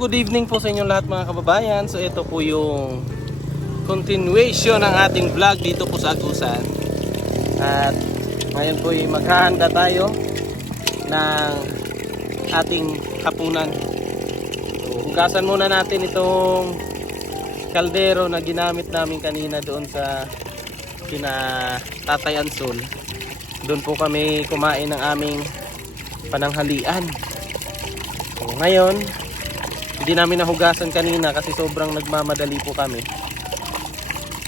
good evening po sa inyong lahat mga kababayan. So ito po yung continuation ng ating vlog dito po sa Agusan. At ngayon po ay maghahanda tayo ng ating hapunan. So, hugasan muna natin itong kaldero na ginamit namin kanina doon sa kina Tatay Ansol. Doon po kami kumain ng aming pananghalian. So, ngayon hindi namin nahugasan kanina kasi sobrang nagmamadali po kami.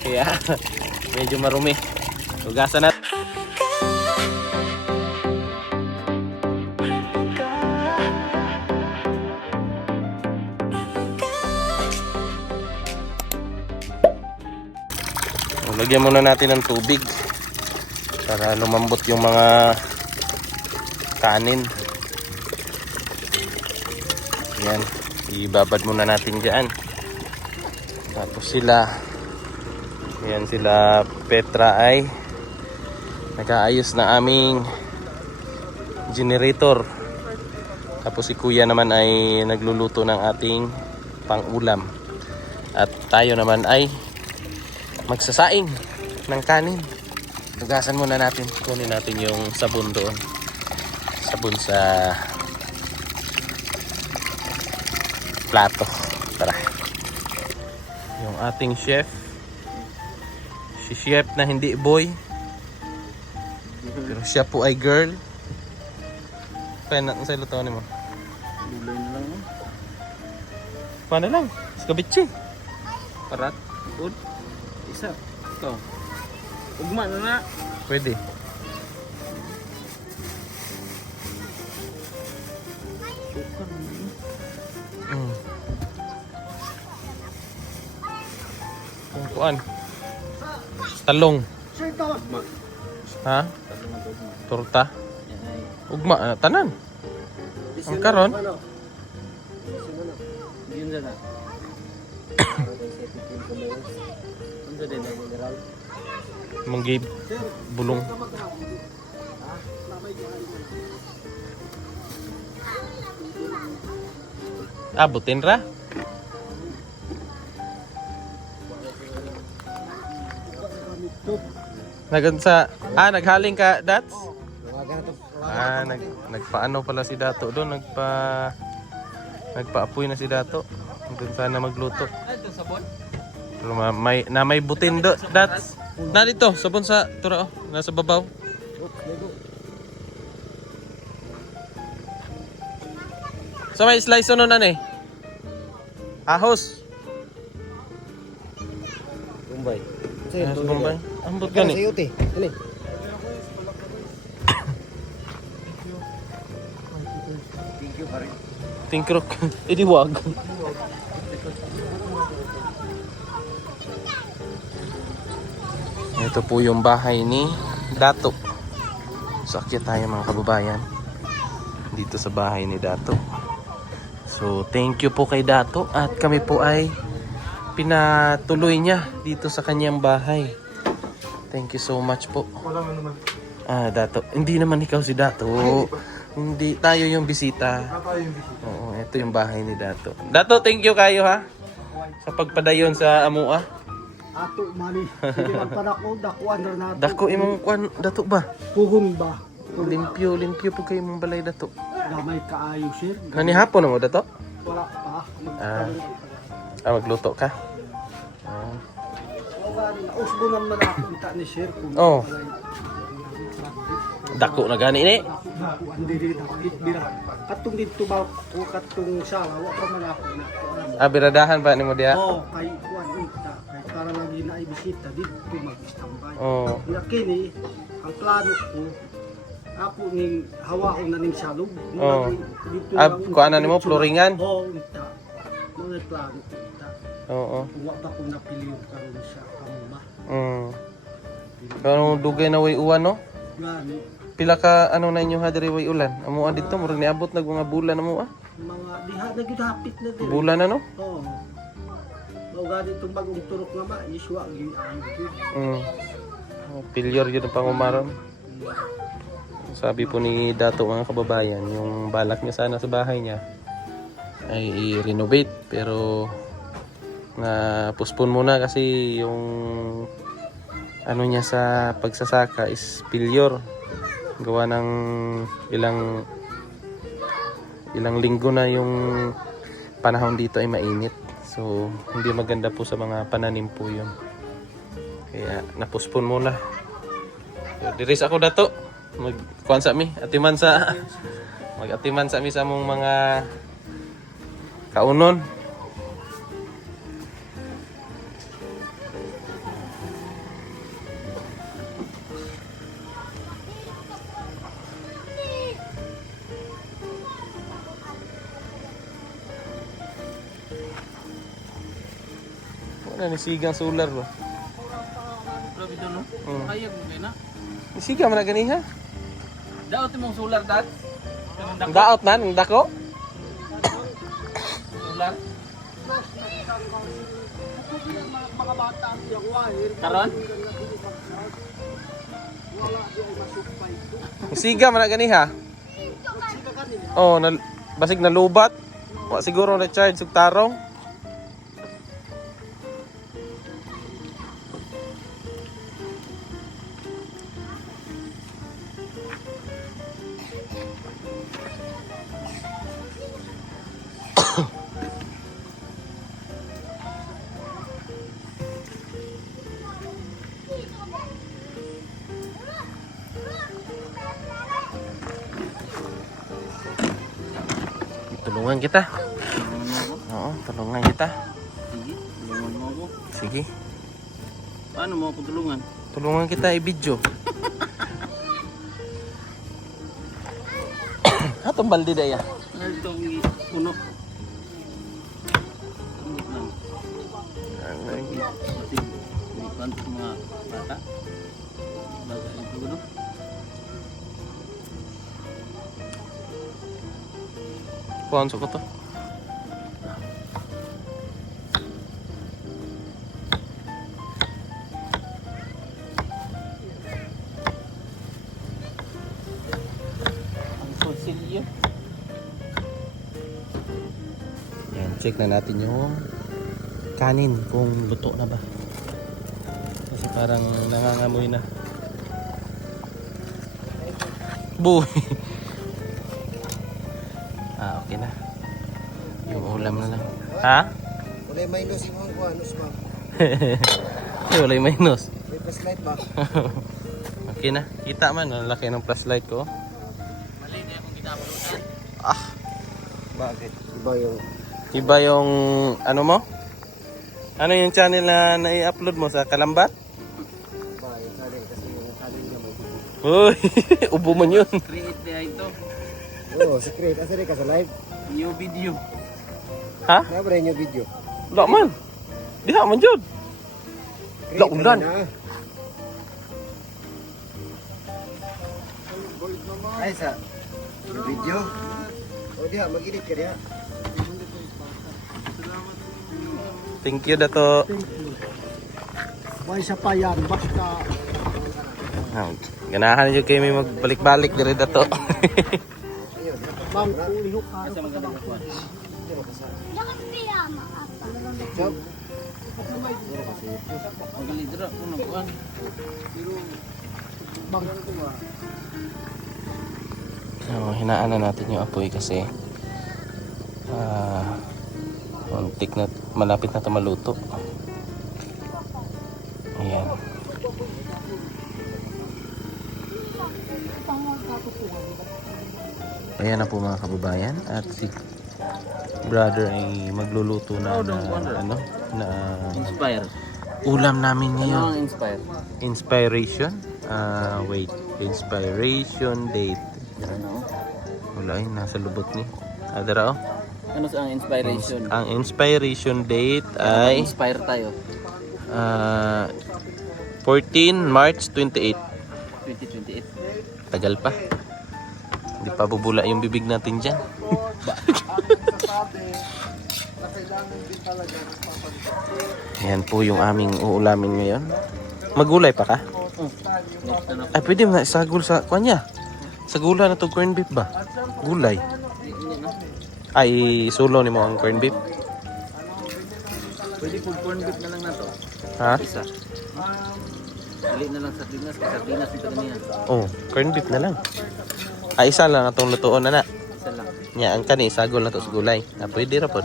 Kaya medyo marumi. Hugasan natin. Lagyan muna natin ng tubig para lumambot yung mga kanin. Yan, ibabad muna natin dyan. Tapos sila Petra ay nag-aayos na aming generator. Tapos si Kuya naman ay nagluluto ng ating pang-ulam. At tayo naman ay magsasaing ng kanin. Hugasan muna natin. Kunin natin yung sabon doon. Sabon sa plato. Tara. Yung ating chef. Si chef na hindi boy. Pero siya po ay girl. Kaya natin sa ilutuan mo. Gulay na lang. Paano lang? Skabitsi. Parat. Good. Isa. Ito. Ugma na na. Pwede. Sukan. Kung kuan. Talong. Ugma. Ha? Talong at ugma. Torta. Yan ay. Ugma. Tanan. Ang karon. Yun na na. Ano din ang mineral? Manggib. Bulong. Abutin ra. Naghaling ka, Dats? Nagpaano pala si Dato doon, nagpaapoy na si Dato. Doon sana magluto. Pero may butin do, Dats. Na dito, sabon sa tura, nasa babaw. So may slice nun eh. Ahos. Bombay. Ahos Bombay. Ambot gani. Sayuti. Ini. Thank you pare. Tingkrok. Idi wag. Ito po yung bahay ni Dato. So akyat tayo mga kababayan. Dito sa bahay ni Dato. So thank you po kay Dato. At kami po ay pinatuloy niya dito sa kanyang bahay. Thank you so much po. Wala naman. Dato. Hindi naman ikaw si Dato. Hindi, tayo yung bisita. Oo, ito yung bahay ni Dato. Dato, thank you kayo ha. Sa pagpadayon sa amua. Ato mani, hindi magpadako, dakuan na nato. Dako imong kwan, Dato ba? Puhon ba? Limpyo po kayo mong balay, Dato. Gamay kaayo, sir. Nanihapon na mo, Dato? Wala pa. Magluto ka? Nausbo naman ako unta ni sir. Oh. Dako na gani ni. Dakuan diri dakit bira. Katong dito ba o katong sala, wa pa man ako na. Biradahan pa ni mo diya? Oh, kay kuan unta. Kay para lagi na ibisita dito mag-standby. Oh. Kini, ang plano ko, ako ning hawaon na ning salog. Oh. Dito Kuan na nimo floringan? Oo, unta. Mga plano unta. Oo. Wa pa ko napili karon sa kamuma. Kano dugay na way uwan no? Gani Pila ka ano na inyo ha diri way ulan? Amo dito murag niabot nag mga bulan na mo mga diha na gid hapit na din. Bulan na no? Oo. Mao gani itong bagong turok nga ma, iswa gi ayud. Failure yun ang pangumaron. Sabi po ni Dato mga kababayan, yung balak niya sana sa bahay niya ay i-renovate, pero na postpone muna kasi yung ano niya sa pagsasaka is failure. Gawa ng ilang linggo na yung panahon dito ay mainit. So hindi maganda po sa mga pananim po yun. Kaya na-postpone muna. So diris ako dato. Mag-kuan sa mi, atiman sa mag-atiman sa mi sa mong mga kaunon. Wala ni sigang solar ba? Grabe doon, no? Mm. Kaya mo kayo na. Siga man na ganiha. Daot mong solar, dad. Ang daot na, ang dako. Solar. Karon? Siga man na ganiha. Oh, basig na lubat. Wa siguro na charge ug tarong. Tulungan kita. Oo, tulungan kita. Sige, tulungan mo ako. Sige, Paano mo ako tulungan? tulungan kita i-video. Atong baldi daya. Ano itong puno? Tumot lang. Masig. May kwanto mga bata. Baga ito no? Kuhan ko to. Ang konsilyo. Yan, check na natin yung kanin kung luto na ba. Kasi parang nangangamoy na. Boy. Okay na. Yung ulam na lang. Ha? Wala minus mo ko ano sa. Ay, wala yung minus. May flashlight ba? Okay na. Kita man. Ang laki ng flashlight ko. Mali na akong ginapulutan. Bakit? Iba yung Iba yung ano mo? Ano yung channel na nai-upload mo sa Kalambat? yung channel kasi yung channel niya may video. Uy, ubo man yun. Create na ito. Oo, secret. Asa rin ka sa live? New video. Ha? Kaya ba rin yung video? Wala man. Diha man yun. Wala, ulan. Ay, sa yung video? O diha, mag-edit ka diha. Thank you, Dato. May isa pa yan, basta Ganahan nyo kayo may magbalik-balik diri, Dato. bang ulihok ka. Kasi magaling ako. Job? Magaling dito. Puno ko. Bang So, hinaan na natin yung apoy kasi muntik na, malapit na ito maluto. Ayan. Ayan na po mga kababayan at si brother ay magluluto na, ano na Inspire. ulam namin Ano ngayon. ang inspire? Inspiration. Wait, inspiration date. Ano? Wala ay nasa lubot ni. Adara oh. Ano sa ang inspiration? Ang inspiration date ay Inspire tayo. 14 March 28. 2028. Tagal pa. Hindi pa bubula yung bibig natin dyan. Yan po yung aming uulamin ngayon. Magulay pa ka? Next ano? Ay, pwede mo na isagul sa kanya. Sa gula na to corned beef ba? Gulay. Hindi na. Ay, sulo ni mo ang corn beef. Pwede po corn beef na lang na to. Ha? Isa. Dili na lang sardinas. Sardinas ito kanina. Oh, corn beef na lang. Ay, isa lang atong lutuon na na. Isa lang. Nya, ang kani, sagol na to sa gulay. Pwede ra pod.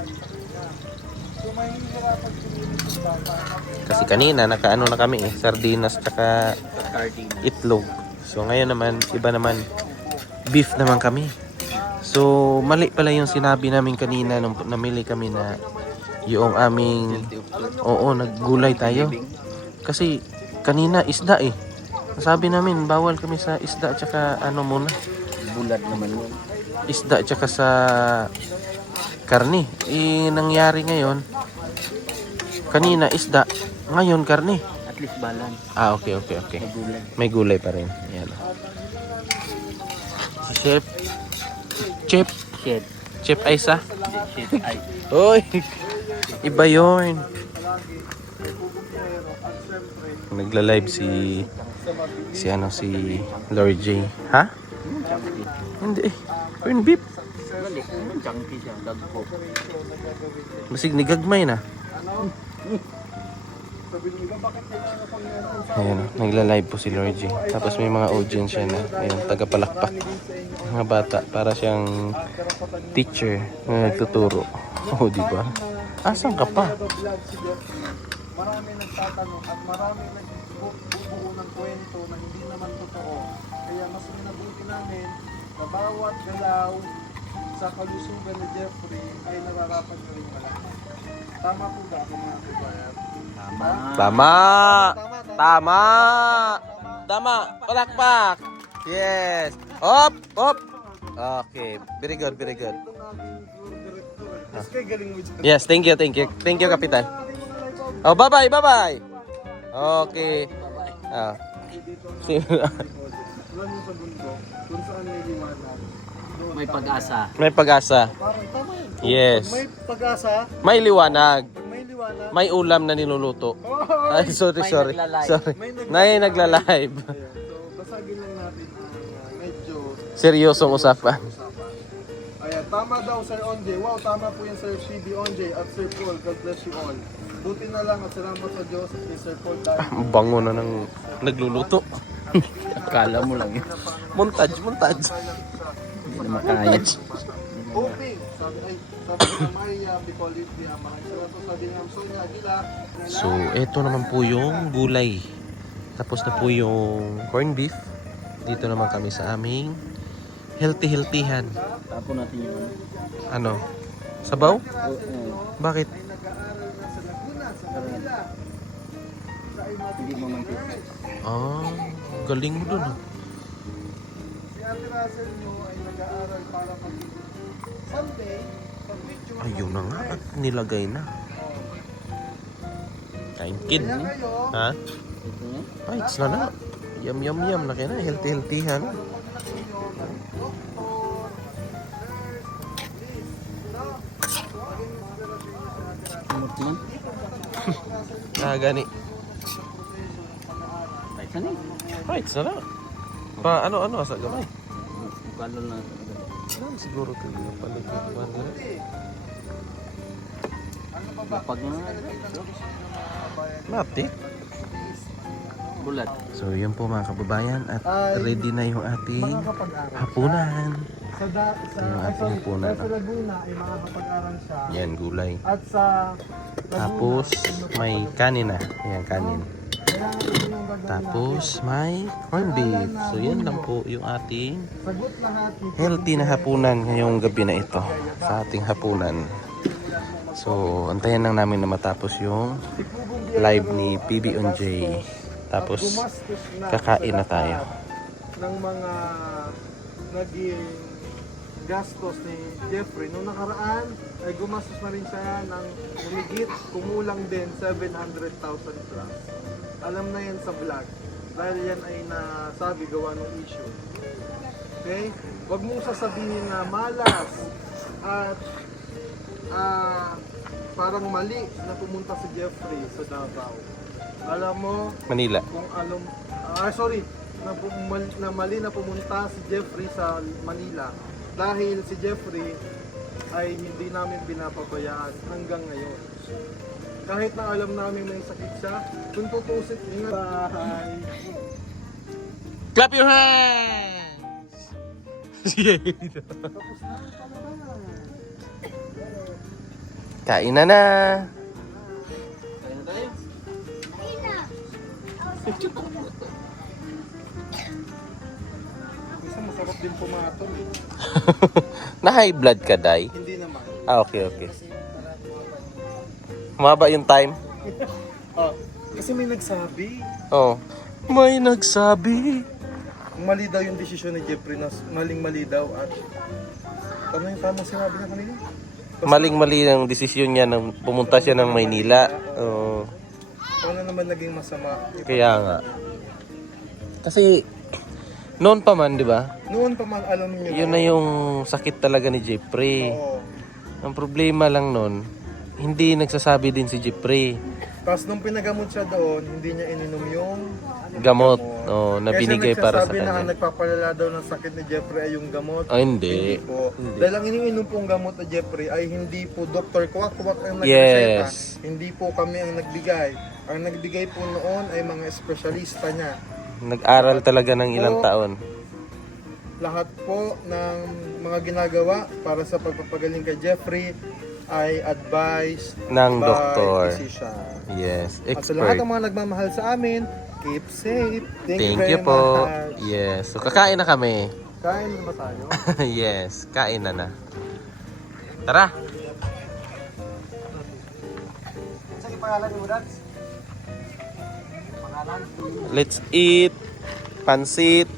Kasi kanina, nakaano na kami sardinas tsaka Sardine. itlog. So, ngayon naman, iba naman, beef naman kami. So, mali pala yung sinabi namin kanina nung namili kami na yung aming, oo, naggulay tayo. Kasi, kanina, isda Sabi namin, bawal kami sa isda tsaka ano muna. Bulat naman yun. Isda tsaka sa karne. Nangyari ngayon, kanina isda, ngayon karne. At least balance. Okay. Sa gulay. May gulay pa rin. Ayan. Si Chef Shed. Aisa. Shed ay. Hoy! Iba yun. Nagla-live si Lord J. Ha? Chunky. Hindi corn beef. Balik. Chunky siya. Dagpo. Masig nigagmay na. Ayan, nagla-live po si Lord J. Tapos may mga audience siya na, ayun, taga-palakpak. Mga bata, para siyang teacher na nagtuturo. Oh, di ba? Asan ka pa? Marami nagtatanong at marami nagbubuo ng kwento na hindi naman totoo. Kaya mas minabuti namin na bawat galaw sa kalusugan ni Jeffrey ay nararapat nyo rin pala. Tama po ba ako mga kabayan? Tama. Tama! Tama! Palakpak! Yes! Hop! Okay, very good. Ito ng aming floor director. Mas kay galing mo dyan. Yes, thank you. Thank you, Kapitan. Oh, bye-bye. Okay. Alam mo sa bundok, kung saan may liwanag, doon May tayo. pag-asa. May pag-asa. Parang tama yun. Yes. Pag may pag-asa, May liwanag. pag may liwanag, May ulam na niluluto. oh! Ay, sorry. nagla-live. May nagla-live. So, basagin lang natin ang medyo Seryosong usapan. Ayan, tama daw Sir Onje. Wow, tama po yan Sir CB Onje at Sir Paul. God bless you all. Buti na lang at salamat sa Diyos at kay Sir Paul dahil Ang bango na ng nagluluto. Akala mo lang yun. Montage. Hindi na makaya. hoping. Sabi na Maya, Bicolit, mga salamat sabi ng Sonia Aguila. So, eto naman po yung gulay. Tapos na po yung corned beef. Dito naman kami sa aming healthy-healthyhan. Tapon natin yung Ano? Sabaw? Bakit? Ay nag-aaral na sa Laguna, sa Manila. Sa hindi mo man Galing mo dun. Si Ate Russell nyo ay nag-aaral para maging someday, pag medyo Ayun na nga. At nilagay na. Kain kid. kaya kayo, Ha? Ito nga. Ay, it's na na. Yum. Na kaya na. Healthy-healthyhan. Kumot man. Gani. Kahit saan eh. Ay, it's na na. Ano sa gamay? Bukalo na. Siguro ito yung paligid. Lapag na. Mati. Bulat. So, yun po mga kababayan. At ready na yung ating makakapag-aral. hapunan. Yung ating hapunan. Sa Laguna ay makakapag-aral siya. Yan, gulay. At sa Laguna, Tapos, may kanin na. Yan, kanin. kaya yung gagawin Tapos, may corned beef. So, yan lang po yung ating sagot lahat ni healthy na hapunan ngayong gabi na ito. Sa ating hapunan. So, antayin lang namin na matapos yung live ni PB1J. Tapos, gumastos na kakain na tayo. ng mga naging gastos ni Jeffrey. Noong nakaraan ay gumastos na rin siya ng humigit, kumulang din 700,000 plus. Alam na yan sa vlog dahil yan ay nasabi gawa ng issue. Okay? Huwag mong sasabihin na malas at parang mali na pumunta si Jeffrey sa Davao. Alam mo, Manila. kung alam, na mali na pumunta si Jeffrey sa Manila dahil si Jeffrey ay hindi namin binapabayaan hanggang ngayon. Kahit na alam namin may sakit siya, kung tutusin, ingat. Bahay. Clap your hands! Sige. Tapos na ang palaman. Kain na na. Kaya tayo. Minsan masarap din pumatol eh. Na high blood ka, Day? Hindi naman. Ah, okay. Humaba yung time? Ah, kasi may nagsabi. Oh. May nagsabi. Mali daw yung desisyon ni Jeffrey na maling-mali daw at ano yung tamang sinabi niya kanina? Maling-mali ang desisyon niya nang pumunta siya ng Maynila. Oh. Ano naman naging masama? Kaya nga. Kasi noon pa man, 'di ba? Noon pa man alam niyo. Yun na yung sakit talaga ni Jeffrey. Oo. Ang problema lang noon, hindi nagsasabi din si Jeffrey. Tapos nung pinagamot siya doon, hindi niya ininom yung Gamot, na Kaya binigay siya para sa nagsasabi na ang kanya. nagpapalala daw ng sakit ni Jeffrey ay yung gamot. Ah, hindi. Po. Hindi. Dahil ang iniinom pong gamot ni Jeffrey ay hindi po Dr. Kwak-Kwak ang Yes. nagreseta. Hindi po kami ang nagbigay. Ang nagbigay po noon ay mga espesyalista niya. Nag-aral talaga ng ilang Oo. taon. Lahat po ng mga ginagawa para sa pagpapagaling kay Jeffrey ay advice Ng by doktor. physician. Yes, At sa lahat expert. ng mga nagmamahal sa amin, keep safe. Thank very you po. much. Yes. So kakain na kami. Kain na ba tayo? Yes, kain na. Tara. Sa ipangalan mo, Dad? Pangalan? Let's eat pansit.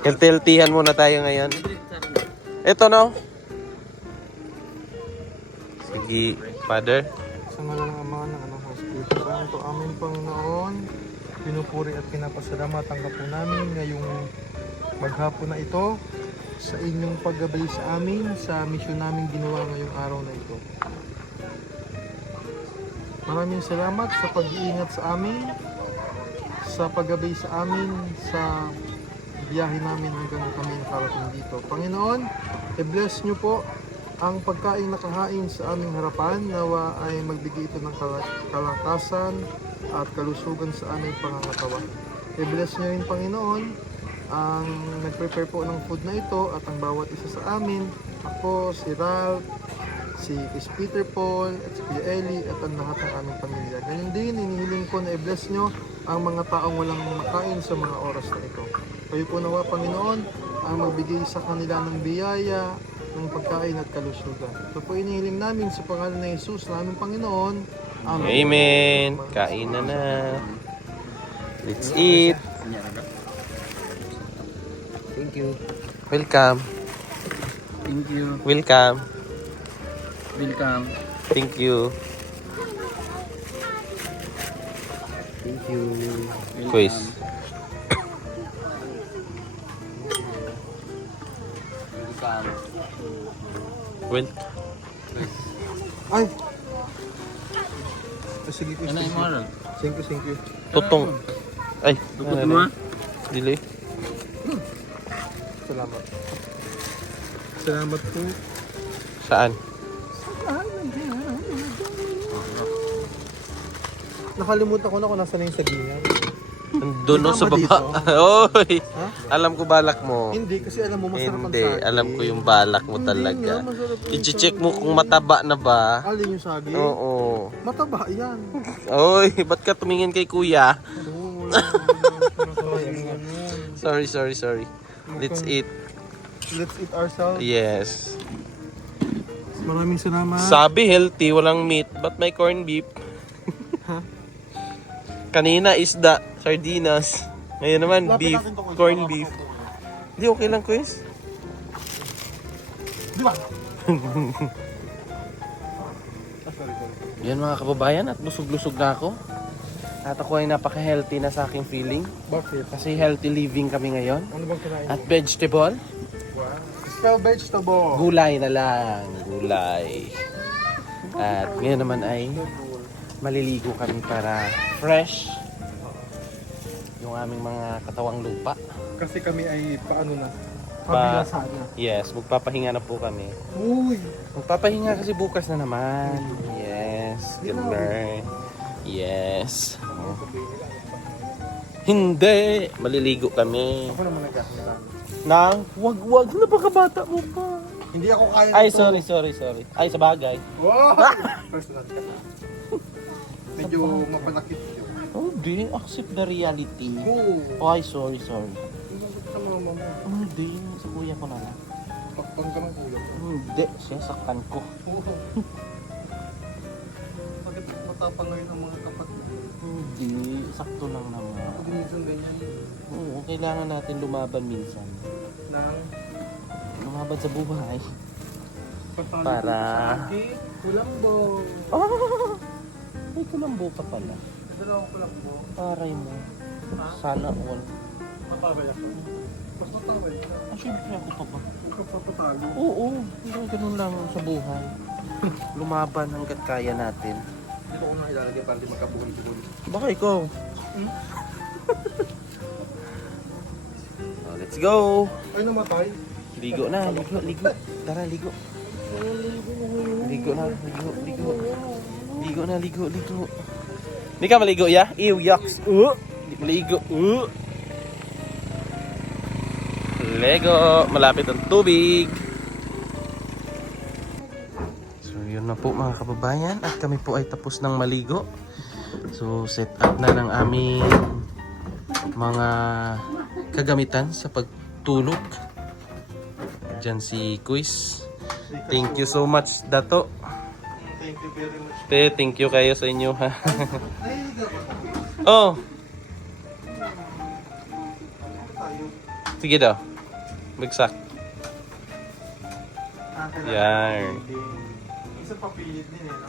Healthy-healthyhan muna tayo ngayon. Ito no. Sige, Father. Sa ngalan ng Ama ng Anak ng Espiritu Santo, aming Panginoon, pinupuri at pinapasalamat ang po namin ngayong maghapon na ito sa inyong paggabay sa amin, sa misyon namin ginawa ngayong araw na ito. Maraming salamat sa pag-iingat sa amin, sa paggabay sa amin, sa biyahe namin hanggang kami nakarating dito. Panginoon, i-bless nyo po ang pagkain nakahain sa aming harapan, nawa ay magbigay ito ng kalakasan at kalusugan sa aming pangangatawan. I-bless nyo rin, Panginoon, ang nag-prepare po ng food na ito at ang bawat isa sa amin, ako, si Ralph, si Peter Paul, at si Kuya Eli, at ang lahat ng aming pamilya. Ganyan din, inihiling ko na i-bless nyo ang mga taong walang makain sa mga oras na ito. Kayo po nawa, Panginoon, ang magbigay sa kanila ng biyaya, ng pagkain at kalusugan. Ito po inihiling namin sa pangalan ng Jesus, naming Panginoon. Amen. Amen. Kain na. Let's eat. Thank you. Welcome. Thank you. Welcome. Welcome. Thank you. Thank you. Quiz. Welcome. Well, Ay! Sige, Chris. Ano yung moral? Thank you. tutong. Ay, Tupot mo ha? dili. Salamat. Salamat po. Saan? Nakalimutan ko na kung nasa na yung sagingan. Andun no, sa Kasama baba. Oy. Ha? Alam ko balak mo. Hindi, kasi alam mo masarap ang Hindi, saging. alam ko yung balak mo Hindi talaga. nga, masarap yung I-check mo saging. kung mataba na ba. Alin yung saging? Oo. Mataba yan. Oy, ba't ka tumingin kay kuya? Oo, wala naman. Sorry. Let's eat. Let's eat ourselves. Yes. Maraming salamat. Sabi healthy, walang meat. Ba't may corned beef? Ha? Kanina isda, sardinas. Ngayon naman, Lapit beef, natin to, Kuya. corned beef. Di okay lang, Chris? Di ba? Yan mga kababayan, at busog-lusog na ako. At ako ay napaka-healthy na sa aking feeling. Bakit? Kasi healthy living kami ngayon. Ano bang kinain? At vegetable, Wow. Spell vegetable. gulay na lang. Gulay. At ngayon naman ay maliligo kami para fresh yung aming mga katawang lupa. Kasi kami ay paano na? Kabila sana. Yes, magpapahinga na po kami. Uy! Magpapahinga kasi bukas na naman. Yes, good morning. Yes. Hindi, maliligo kami. Ako naman nagkakita. Nang, wag, napakabata mo pa. Hindi ako kaya Ay, nito. sorry. Ay, sa bagay. Wow! Personal ka na. Medyo mapanakit yun. Oh, di, accept the reality. Oo. Oh, ay, sorry. Sa mama mo. Hindi, sa kuya ko na lang. Takpan ka ng kuya ko. Hindi, siya saktan ko. Oo. Bakit matapang ngayon ang mga kapatid? Hindi, sakto lang naman. Hindi minsan ganyan. Oo, kailangan natin lumaban minsan. Nang Lumaban sa buhay. patalo Para... sakit. Kulambo. Ah! May kulambo ka pala. Nadala ako kulambo. Paray mo. Ha? Sana all. Mataway ako. Mas mataway ka. Ah, syempre ako pa ba? Huwag ka papatalo. Oo, ganun lang sa buhay. Lumaban hanggat kaya natin. Dito ko na ilalagay para di magkabuhol-buhol. Baka ikaw. Hmm? Oh, let's go! Ay, namatay. Ligo na, ligo. Tara, ligo. Ligo na, ligo. Hindi ka maligo, ya? Ew, yucks. Hindi maligo. Lego, malapit ang tubig. So, yun na po mga kababayan. At kami po ay tapos ng maligo. So, set up na ng aming mga kagamitan sa pagtulog. Diyan si Quiz. Thank you so much, Dato. Thank you very much. Thank you kayo sa inyo, ha. Ay, dapat Oh, tayo. sige daw. Bagsak. Kailangan Yan. Isa papilit din eh, no?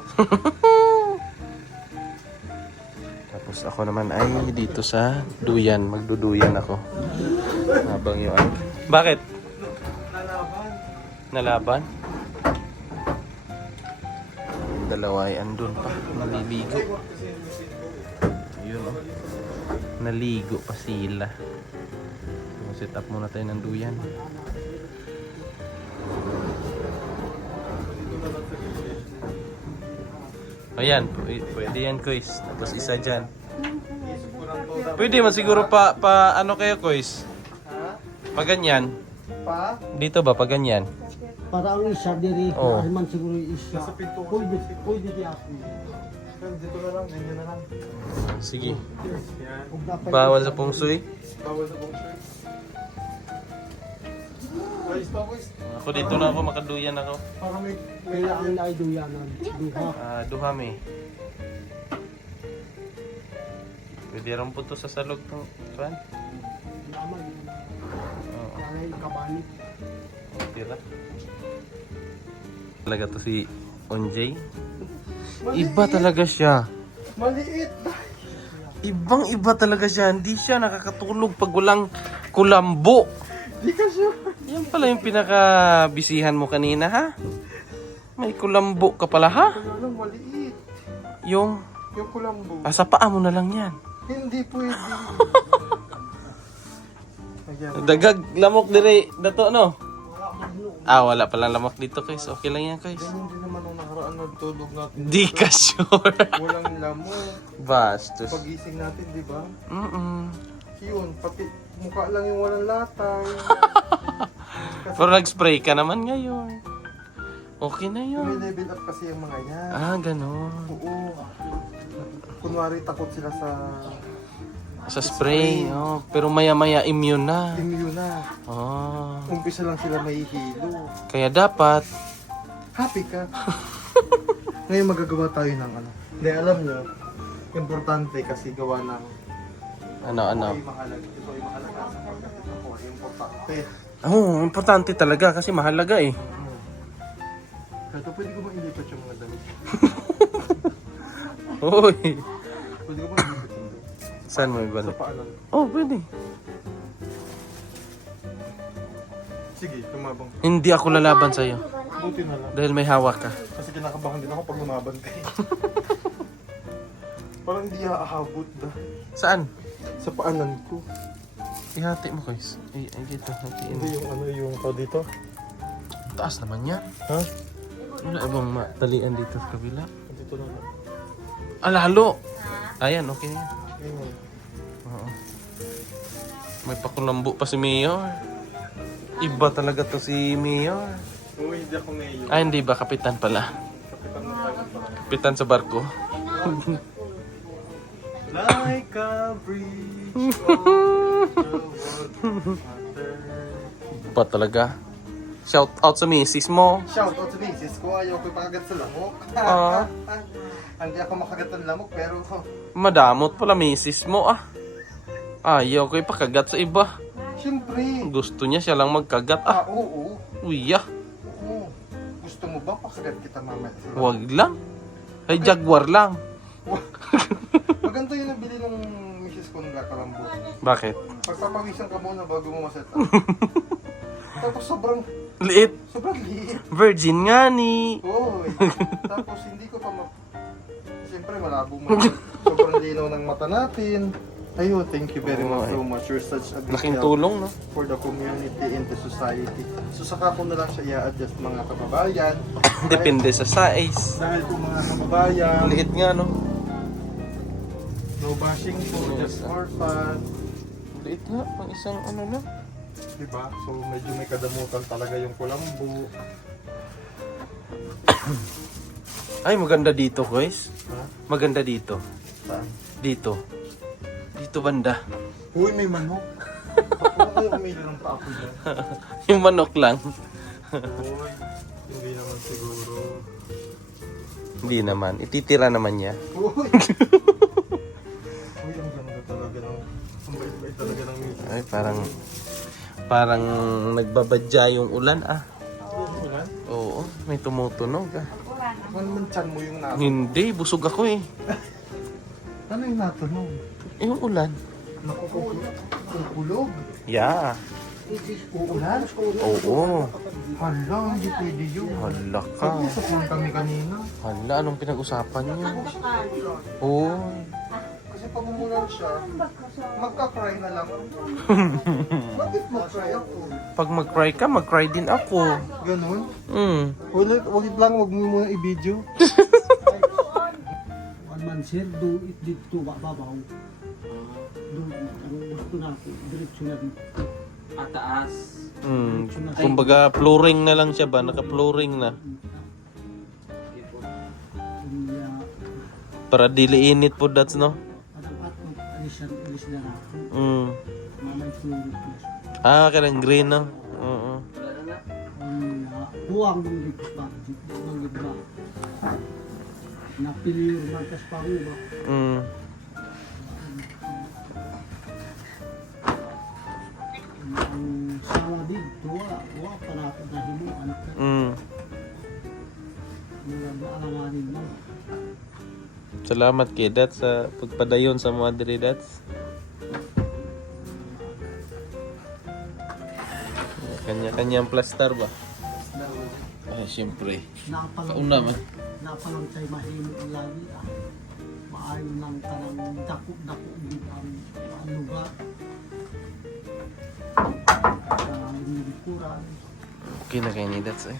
Tapos ako naman ay dito sa duyan. Magduduyan ako. Habang yun. Bakit? Lalaban. Nalaban? Yung dalawa ay andun pa. Naliligo. Yun, oh. Naligo pa sila. So, set up muna tayo ng duyan. Ayan, pwede yan, Kuis. Tapos isa dyan. Pwede man siguro pa ano kayo, Kuis? Ha? Pa ganyan. Pa? Dito ba, pa ganyan? Para ang isa diri, Oh. man siguro isa. Nasa pinto ko. Pwede di ako. Dito na lang, ganyan na lang. Sige. Yan. Kung dapat Bawal sa pungsoy. Bawal sa bong shirt. Ayos pa, boys. Ako dito na ako, makaduyan ako. Para may kailangan na ay duyanan. Duha. Duhami. Pwede rin po to sa salog to. Tuan? Laman. Oo. Kaya ay kabanit. Tira. Talaga to si Onjay. Iba talaga siya. maliit. Ibang iba talaga siya. Hindi siya nakakatulog pag walang kulambo. Di ka sure. Yan pala yung pinaka-bisihan mo kanina, ha? May kulambo ka pala, ha? Kaya lang, maliit. Yung Yung kulambo. sa paa mo na lang yan. Hindi pwede. Ayan. Dagag lamok dire dato, no? Wala palang lamok dito, guys. Okay lang yan, guys. Ganyan din naman nung nakaraan nagtulog natin. Di ka sure. Walang lamok. Bastos. Pagising natin, di ba? Mm-mm. Yun, pati mukha lang yung walang latay. Pero nag-spray ka naman ngayon. Okay na May yun. level up kasi yung mga yan. Ganon. Oo. Kunwari takot sila sa Sa spray, oh. Pero maya-maya immune na. immune na. Oh. Umpisa lang sila mahihilo. Kaya dapat, Happy ka. Ngayon magagawa tayo ng ano. Hindi, alam nyo, importante kasi gawa ng ano. ay mahalaga. Ito ay mahalaga sapagkat ito po ay importante. Importante talaga kasi mahalaga eh. Ito pwede ko bang ilipat yung mga damit? Uy. Pwede ko bang ilipat yung damit? Saan mo Sa ibalik? paanan. Oh, pwede. Sige, tumabang. Hindi ako lalaban sa'yo. Buti na lang. Dahil may hawak ka. Kasi kinakabahan din ako pag lumaban kayo. Parang hindi aahabot ba? Saan? Sa paanan ko. Ihati mo guys. Ay, dito. Hatiin. Hindi yung ano yung to dito. Taas naman yan. Ha? Wala bang matalian dito sa kabila? Dito na lang. Ah, lalo! Ayan, okay na yan. Ayun. Oo. May pakulambo pa si Mayor. Iba talaga to si Mayor. Oo, hindi ako ngayon. Ah, hindi ba? Kapitan pala. Kapitan na tayo. Kapitan sa barko. Like a bridge over the water. Iba talaga. Shout out sa misis mo. Shout out sa misis ko, ayaw ko ipakagat sa lamok. Ah. Hindi ako makagat ng lamok pero Madamot pala misis mo ah. Ayaw ko ipakagat sa iba. siyempre. Gusto niya siya lang magkagat ah. Oo. Uya. Oo. Gusto mo ba pakagat kita mamaya? Wag lang. Ay, jaguar lang. Maganda yung nabili ng misis ko ng Kalambo. Bakit? Pagpapawisan ka muna bago mo maset up. Tapos sobrang Liit. liit. Virgin nga ni. Oo. Tapos hindi ko pa siyempre malabo mo. Sobrang linaw ng mata natin. Ayun, thank you very much so much. You're such a big Laking help tulong, no? for the community and the society. So saka ko na lang siya i-adjust mga kababayan. Depende sa size. Dahil po mga kababayan, Liit nga, no? no bashing po, just for fun. Liit nga. Pang isang ano na. Diba? So medyo may kadamutan talaga yung kulambo. Ay, maganda dito, guys. Ha? Maganda dito. Saan? Dito. Dito banda. Uy, may manok. Ako kayo umili ng paako dyan. Yung manok lang. Uy, hindi naman siguro. Hindi naman. Ititira naman niya. Uy! Uy, ang ganda talaga ng... Ang bait-bait talaga ng music. Ay, parang nagbabadya yung ulan, ah. Ulan? Oo, may tumutunog, ah. Ano naman tiyan mo yung nato? Hindi, busog ako, eh. Ano yung natunog? Yung ulan. Nakukulog? Yeah. Uulan? Oo. Hala, hindi pwede yun. Hala ka. Pag-usap lang kami kanina. Hala, anong pinag-usapan niyo? Oo. Kasi pag umulan siya, magka-cry na lang. Bakit mag-cry ako? Pag mag-cry ka, mag-cry din ako. Ganun? Wag lang, wag mo muna i-video. One man sir, do it dito babaw. Doon ang gusto natin, diretso na dito. Pataas. Kumbaga, flooring na lang siya ba? Naka-flooring na. Kaya, Para diliinit po, that's no? parang atong alis na natin. Mamay tulog na siya. Ah, kailang green, no? Oo. Buwang ng lipas ba? Ng iba. Napilir man kas paruba. Ang sala dito, wa para na himuan ka. Nag-aalanganin mo. Salamat kay Dad sa pagpadayon sa mga diri Dads. Kanya-kanyang plaster ba? Ay, siyempre. Kauna man. Napalang tayo mahimo ang lagi maayon lang ka ng dako-dako din ang lugar. Ang likuran. Okay na kayo ni Dads eh.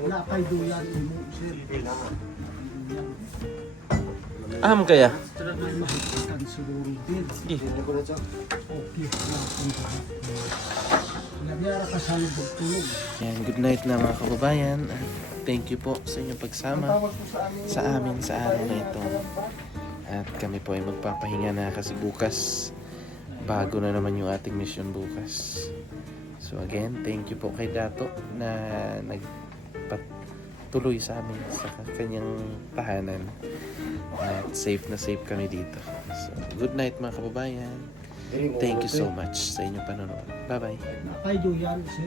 Wala kay duyan mo sir. Aham kaya? May mahigitan siguro din. Sige. Okay lang ang lahat. Nagyara ka sa lubog tulog. Yan, good night na mga kababayan. Thank you po sa inyong pagsama sa amin sa araw na ito. At kami po ay magpapahinga na kasi bukas bago na naman yung ating mission bukas. So again, thank you po kay Dato na nagpatuloy sa amin sa kanyang tahanan. At safe na safe kami dito. So good night mga kababayan. Thank you so much sa inyong panonood. Bye-bye. Kay duyan sir.